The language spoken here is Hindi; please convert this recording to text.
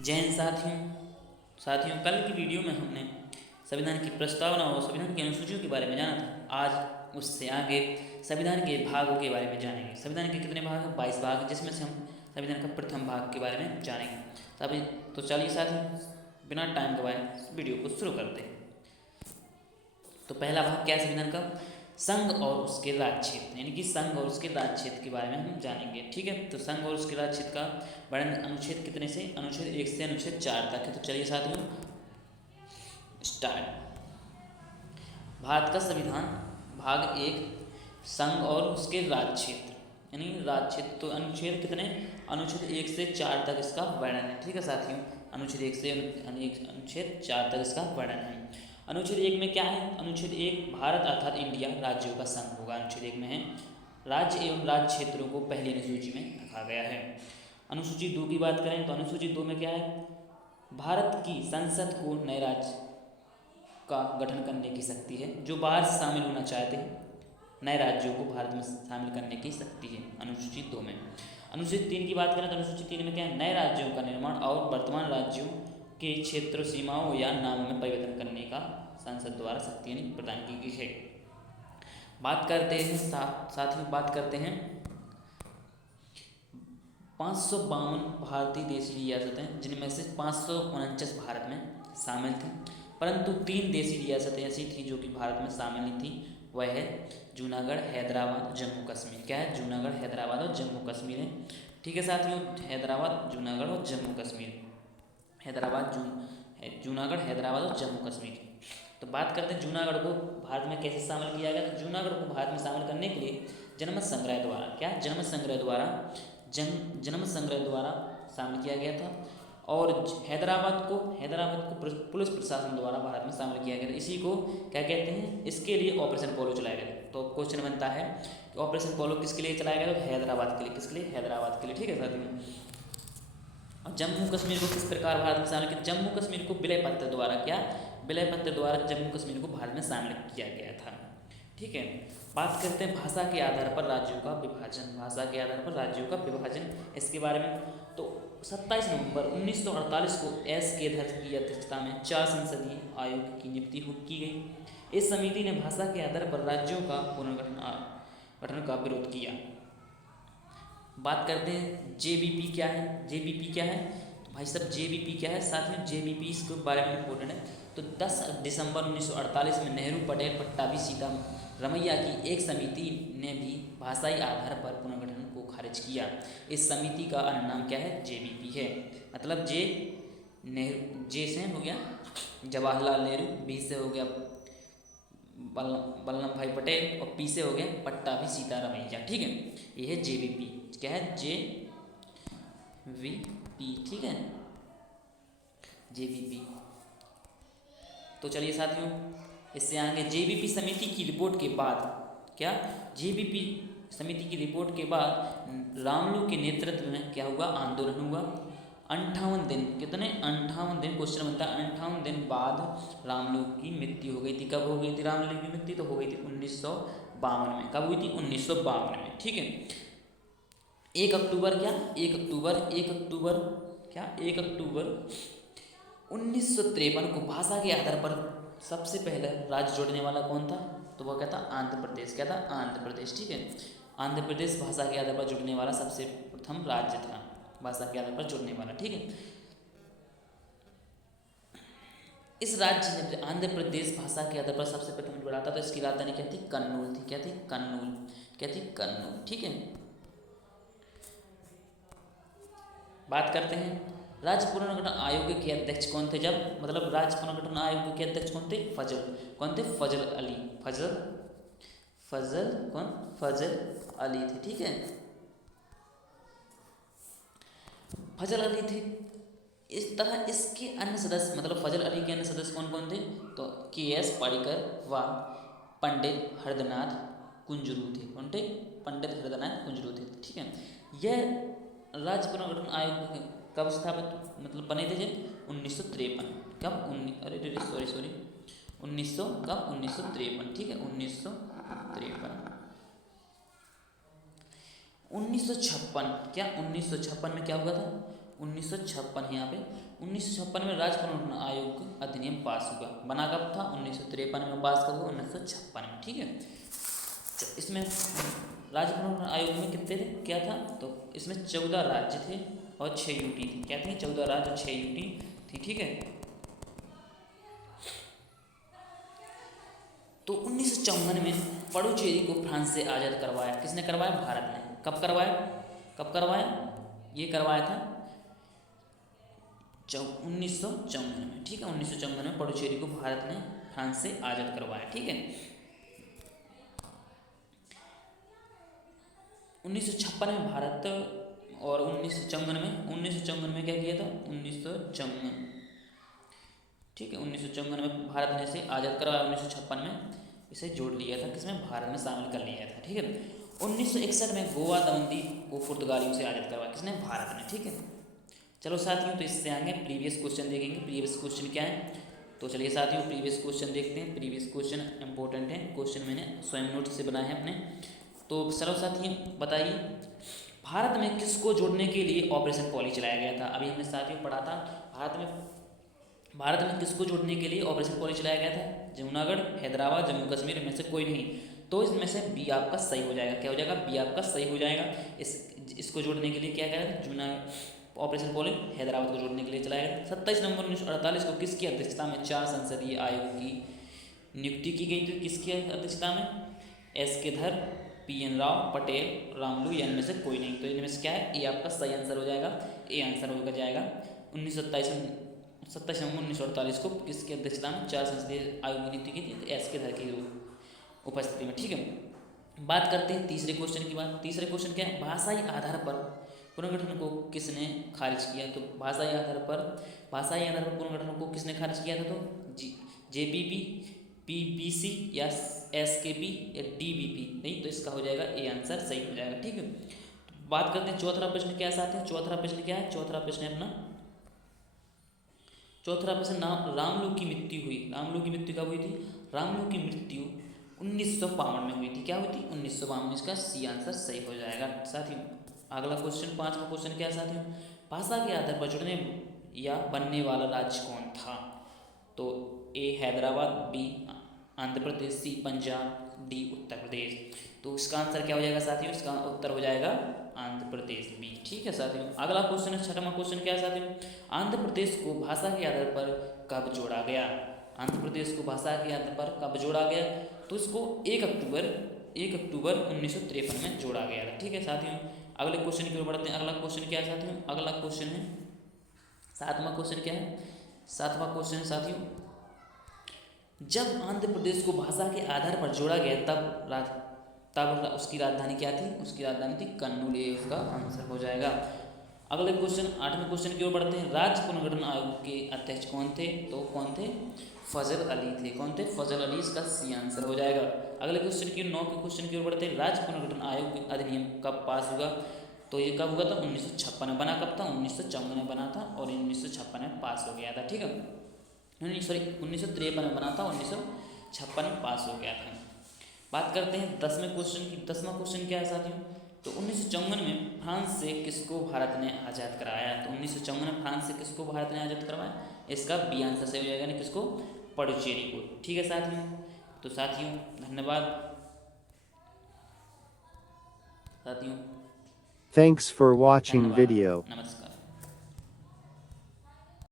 जैन साथियों कल की वीडियो में हमने संविधान की प्रस्तावना और संविधान की अनुसूचियों के बारे में जाना था। आज उससे आगे संविधान के भागों के बारे में जानेंगे। संविधान के कितने भाग हैं? 22 भाग, जिसमें से हम संविधान का प्रथम भाग के बारे में जानेंगे। तो चलिए साथियों, बिना टाइम गवाए वीडियो को शुरू करते हैं। तो पहला भाग क्या है संविधान का? संघ और उसके राज्य क्षेत्र, यानी कि संघ और उसके राज्य क्षेत्र के बारे में हम जानेंगे। ठीक है, तो संघ और उसके राज्य क्षेत्र का वर्णन अनुच्छेद कितने से? अनुच्छेद 1 से अनुच्छेद 4 तक है। तो चलिए साथियों स्टार्ट। भारत का संविधान भाग 1, संघ और उसके राज्य क्षेत्र, यानी राज्य क्षेत्र। तो अनुच्छेद कितने? अनुच्छेद 1 से 4 तक इसका वर्णन है। ठीक है साथियों, अनुच्छेद 1 से अनुच्छेद 4 तक इसका वर्णन है। अनुच्छेद 1 में क्या है? अनुच्छेद 1 भारत अर्थात इंडिया राज्यों का संघ होगा। अनुच्छेद 1 में है राज्य एवं राज्य क्षेत्रों को पहली अनुसूची में रखा गया है। अनुसूची 2 की बात करें तो अनुसूची 2 में क्या है? भारत की संसद को नए राज्य का गठन करने की शक्ति है। जो बाहर से शामिल होना चाहते हैं नए राज्यों को भारत में शामिल करने की शक्ति है अनुसूची 2 में। अनुसूची 3 की बात करें तो अनुसूची 3 में क्या है? नए राज्यों का निर्माण और वर्तमान राज्यों के क्षेत्र सीमाओं या नामों में परिवर्तन करने का संसद द्वारा शक्ति प्रदान की गई है। बात करते हैं साथियों बात करते हैं 552 भारतीय देशी रियासतें, जिनमें से 549 भारत में शामिल थी, परंतु 3 देशी रियासतें ऐसी थी जो कि भारत में शामिल नहीं थी। वह है जूनागढ़, हैदराबाद, जम्मू कश्मीर। क्या है? जूनागढ़, हैदराबाद और जम्मू कश्मीर है। ठीक है साथियों, हैदराबाद, जूनागढ़ और जम्मू कश्मीर। जूनागढ़, हैदराबाद और जम्मू कश्मीर। तो बात करते हैं जूनागढ़ को भारत में कैसे शामिल किया गया। तो जूनागढ़ को भारत में शामिल करने के लिए जनमत संग्रह द्वारा, क्या? जनमत संग्रह द्वारा शामिल किया गया था। और हैदराबाद को पुलिस प्रशासन द्वारा भारत में शामिल किया गया था। इसी को क्या कहते हैं? इसके लिए ऑपरेशन पोलो चलाया गया था। तो क्वेश्चन बनता है कि ऑपरेशन पोलो किसके लिए चलाया गया? तो हैदराबाद के लिए। किसके लिए? हैदराबाद के लिए। ठीक है साथियों, और जम्मू कश्मीर को किस प्रकार भारत में शामिल किया? जम्मू कश्मीर को विलय पत्र द्वारा, क्या? विलय पत्र द्वारा जम्मू कश्मीर को भारत में शामिल किया गया था। ठीक है, बात करते हैं भाषा के आधार पर राज्यों का विभाजन। भाषा के आधार पर राज्यों का विभाजन, इसके बारे में। तो 27 नवंबर 1948 को एस के धर की अध्यक्षता में 4 संसदीय आयोग की नियुक्ति की गई। इस समिति ने भाषा के आधार पर राज्यों का पुनर्गठन का विरोध किया। बात करते हैं जेबीपी क्या है? जेबीपी क्या है तो भाई साहब जेबीपी क्या है साथियों? जेबीपी इसके बारे में इम्पोर्टेंट है। तो 10 दिसंबर 1948 में नेहरू, पटेल, पट्टाभी, सीतारमैया की एक समिति ने भी भाषाई आधार पर पुनर्गठन को खारिज किया। इस समिति का अन्य नाम क्या है? जेबीपी है। मतलब जे से हो गया जवाहरलाल नेहरू, बी से हो गया वल्लभ भाई पटेल और पी से हो गया पट्टाभी सीतारमैया। ठीक है, ये है जेबीपी। क्या है? जेवीपी। ठीक है, जेबीपी। तो चलिए साथियों इससे आगे जेबीपी समिति की रिपोर्ट के बाद, क्या? जेबीपी समिति की रिपोर्ट के बाद रामलू के नेतृत्व में क्या हुआ? आंदोलन हुआ। 58 दिन, कितने? 58 दिन। क्वेश्चन बनता है 58 दिन बाद रामलू की मृत्यु हो गई थी। कब हो गई थी रामलू की मृत्यु? तो हो गई थी 1952 में। कब हुई थी? 1952 में। ठीक है, 1 अक्टूबर क्या? 1 अक्टूबर क्या? 1 अक्टूबर 1953 को भाषा के आधार पर सबसे पहले राज्य जोड़ने वाला कौन था? तो वह क्या था? आंध्र प्रदेश। क्या था? आंध्र प्रदेश। ठीक है, आंध्र प्रदेश भाषा के आधार पर जुड़ने वाला सबसे प्रथम राज्य था, भाषा के आधार पर जुड़ने वाला। ठीक है, इस राज्य ने आंध्र प्रदेश भाषा के आधार पर सबसे प्रथम जुड़ा था। तो इसकी राजधानी क्या थी? कन्नूल थी। क्या थी? कन्नूल। क्या थी? कन्नूल। ठीक है, बात करते हैं राज्य पुनर्गठन आयोग के अध्यक्ष कौन थे? जब मतलब राज्य पुनर्गठन आयोग के अध्यक्ष कौन थे? कौन थे? फजल अली। फजल अली थे। ठीक है, फजल अली थे। इस तरह इसके अन्य सदस्य, मतलब फजल अली के अन्य सदस्य कौन कौन थे? तो के.एस. पार्रिकर व पंडित हरदनाथ कुंजरू थे। कौन थे? पंडित हरदनाथ कुंजरू थे। ठीक है, यह राज्य पुनर्गठन आयोग कब स्थापित मतलब बने थे? जब 1953। कब? 1953। ठीक है, 1953। 1956 क्या? 1956 में क्या हुआ था? 1956 है यहाँ पे। 1956 में राज्य पुनर्गठन आयोग अधिनियम पास हुआ। बना कब था? 1953 में। पास कब हुआ? 1956 में। ठीक है, इसमें राज्य पुनर्गठन आयोग में कितने थे, क्या था? तो इसमें 14 राज्य थे और 6 यूटी थी। क्या थी? 14 राज्य और 6 यूटी थी। ठीक है, तो 1954 में पुडुचेरी को फ्रांस से आज़ाद करवाया। किसने करवाया? भारत ने। कब करवाया? कब करवाया? ये करवाया था 1954 में। ठीक है, 1954 में पुडुचेरी को भारत ने फ्रांस से आज़ाद करवाया। ठीक है, 1956 में भारत और 1954 में क्या किया था? 1954, ठीक है, 1954 में भारत ने इसे आज़ाद करवाया। 1956 में इसे जोड़ लिया था, किसमें? भारत में शामिल कर लिया था। ठीक है, 1961 में गोवा दमन द्वीप को पुर्तगालियों से आज़ाद करवाया। किसने? भारत ने। ठीक है, चलो साथियों, तो इससे आगे प्रीवियस क्वेश्चन देखेंगे। प्रीवियस क्वेश्चन क्या है? तो चलिए साथियों प्रीवियस क्वेश्चन देखते हैं। प्रीवियस क्वेश्चन इंपॉर्टेंट है, क्वेश्चन मैंने स्वयं नोट से बनाए हैं अपने। तो चलो साथियों बताइए, भारत में किसको जोड़ने के लिए ऑपरेशन पॉली चलाया गया था? अभी हमने साथियों पढ़ा था, भारत में किसको जोड़ने के लिए ऑपरेशन पॉली चलाया गया था? जूनागढ़, हैदराबाद, जम्मू कश्मीर में से कोई नहीं। तो इसमें से बी आपका सही हो जाएगा। क्या हो जाएगा? बी आपका सही हो जाएगा। इसको जोड़ने के लिए क्या करा था? जूनागढ़ ऑपरेशन पॉली हैदराबाद को जोड़ने के लिए चलाया गया। 27 नवंबर 1948 को किसकी अध्यक्षता में 4 संसदीय आयोग की नियुक्ति की गई थी? किसकी अध्यक्षता में? एस के धर, PN राव, पटेल, रामलू, या इनमें से कोई नहीं। तो इनमें से क्या है? ये आपका सही आंसर हो जाएगा। ए आंसर होकर जाएगा। 27 नवंबर 1948 को किसकी अध्यक्षता में 4 संसदीय आयोग की नियुक्ति की थी? एस के धर की उपस्थिति में। ठीक है, बात करते हैं तीसरे क्वेश्चन की बात। तीसरे क्वेश्चन क्या है? भाषाई आधार पर पुनर्गठन को किसने खारिज किया? तो भाषाई आधार पर पुनर्गठन को किसने खारिज किया था? तो JPP, PBC या SKP या DBP। नहीं, तो इसका हो जाएगा ए आंसर सही हो जाएगा। ठीक है, तो बात करते हैं चौथा प्रश्न क्या साथ है? चौथा प्रश्न क्या है? चौथा प्रश्न है अपना, चौथा प्रश्न नाम रामलू की मृत्यु हुई। रामलू की मृत्यु कब हुई थी? रामलू की मृत्यु 1952 में हुई थी। क्या हुई थी? 1952। इसका सी आंसर सही हो जाएगा। साथियों अगला क्वेश्चन, पांचवा क्वेश्चन क्या है साथियों? भाषा के आधार पर जुड़ने या बनने वाला राज्य कौन था? तो ए हैदराबाद, बी आंध्र प्रदेश, सी पंजाब, डी उत्तर प्रदेश। तो इसका आंसर क्या हो जाएगा साथियों? इसका उत्तर हो जाएगा आंध्र प्रदेश, बी। ठीक है साथियों, अगला क्वेश्चन है, छठवां क्वेश्चन क्या है साथियों? आंध्र प्रदेश को भाषा के आधार पर कब जोड़ा गया? आंध्र प्रदेश को भाषा के आधार पर कब जोड़ा गया? तो इसको 1 अक्टूबर 1953 में जोड़ा गया था। ठीक है साथियों, अगले क्वेश्चन की ओर बढ़ते हैं। अगला क्वेश्चन क्या है साथियों? अगला क्वेश्चन है सातवां क्वेश्चन क्या है? सातवां क्वेश्चन साथियों, जब आंध्र प्रदेश को भाषा के आधार पर जोड़ा गया तब उसकी राजधानी क्या थी? उसकी राजधानी थी कन्नूर। ये उसका आंसर हो जाएगा। अगले क्वेश्चन, आठवें क्वेश्चन की ओर बढ़ते हैं। राज्य पुनर्गठन आयोग के अध्यक्ष कौन थे? तो कौन थे? फजल अली थे। कौन थे? फजल अली। इसका सी आंसर हो जाएगा। अगले क्वेश्चन की 9वें क्वेश्चन की ओर बढ़ते हैं। राज्य पुनर्गठन आयोग अधिनियम कब पास हुआ? तो ये कब हुआ था? 1956 में। बना कब था? 1954 में बना था और 1956 में पास हो गया था। ठीक है, 1953 में बना था, 1956 में पास हो गया था। बात करते हैं 10वें क्वेश्चन की। 10वां क्वेश्चन क्या है साथियों? तो 1954 में फ्रांस से किसको भारत ने आज़ाद कराया? तो 1954 में फ्रांस से किसको भारत ने आज़ाद करवाया? इसका बी आंसर सही हो जाएगा। नहीं, किसको? पुडुचेरी को। ठीक है साथियों, तो साथियों धन्यवाद साथियों, Thanks for watching धन्यवाद, video. नमस्कार।